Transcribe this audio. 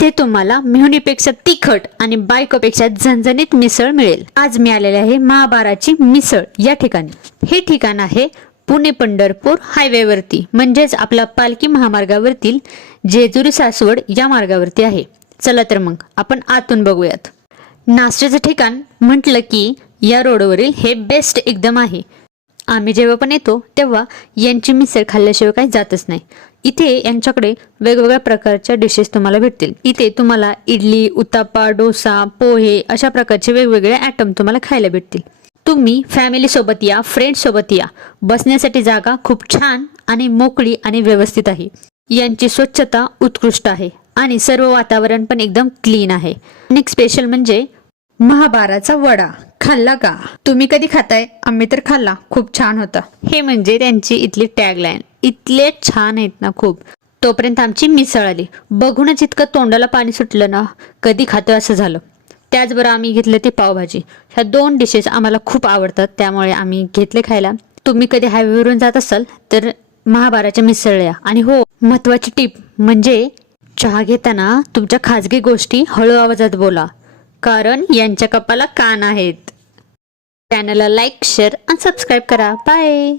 इथे तुम्हाला मेहुणीपेक्षा तिखट आणि बायकोपेक्षा झणझणीत मिसळ मिळेल। आज मी आलेले आहे महाबाराची मिसळ या ठिकाणी। हे ठिकाण आहे पुणे पंढरपूर हायवेवरती, म्हणजेच आपला पालखी महामार्गावरील जेजुरी सासवड या मार्गावरती आहे। चला तर मग आपण आतून बघूयात। नाश्त्याचं ठिकाण म्हटलं की या रोडवरील हे बेस्ट एकदम आहे। आम्ही जेव्हा पण येतो तेव्हा यांची मिसळ खाल्ल्याशिवाय काही जातच नाही। इथे यांच्याकडे वेगवेगळ्या प्रकारच्या डिशेस तुम्हाला भेटतील। इथे तुम्हाला इडली, उत्तप्पा, डोसा, पोहे अशा प्रकारचे वेगवेगळे आयटम तुम्हाला खायला भेटतील। तुम्ही फॅमिली सोबत या, फ्रेंड्स सोबत या, बसण्यासाठी जागा खूप छान आणि मोकळी आणि व्यवस्थित आहे। यांची स्वच्छता उत्कृष्ट आहे आणि सर्व वातावरण पण एकदम क्लीन आहे। नेक्स्ट स्पेशल म्हणजे महाबाराचा वडा। खाल्ला का? तुम्ही कधी खाताय? आम्ही तर खाल्ला, खूप छान होता। हे म्हणजे त्यांची इथली टॅगलाईन, इथले छान आहेत ना खूप। तोपर्यंत आमची मिसळ आली, बघूनच इतकं तोंडाला पाणी सुटलं ना, कधी खातोय असं झालं। त्याचबरोबर आम्ही घेतले ती पावभाजी। ह्या दोन डिशेस आम्हाला खूप आवडतात, त्यामुळे आम्ही घेतले खायला। तुम्ही कधी हायवेवरून जात असाल तर महाबाराच्या मिसळ या। आणि हो, महत्वाची टीप म्हणजे चहा घेताना तुमच्या खाजगी गोष्टी हळू आवाजात बोला, कारण यांच्या कपाला कान आहेत। चॅनलला लाईक, शेअर आणि सबस्क्राईब करा। बाय।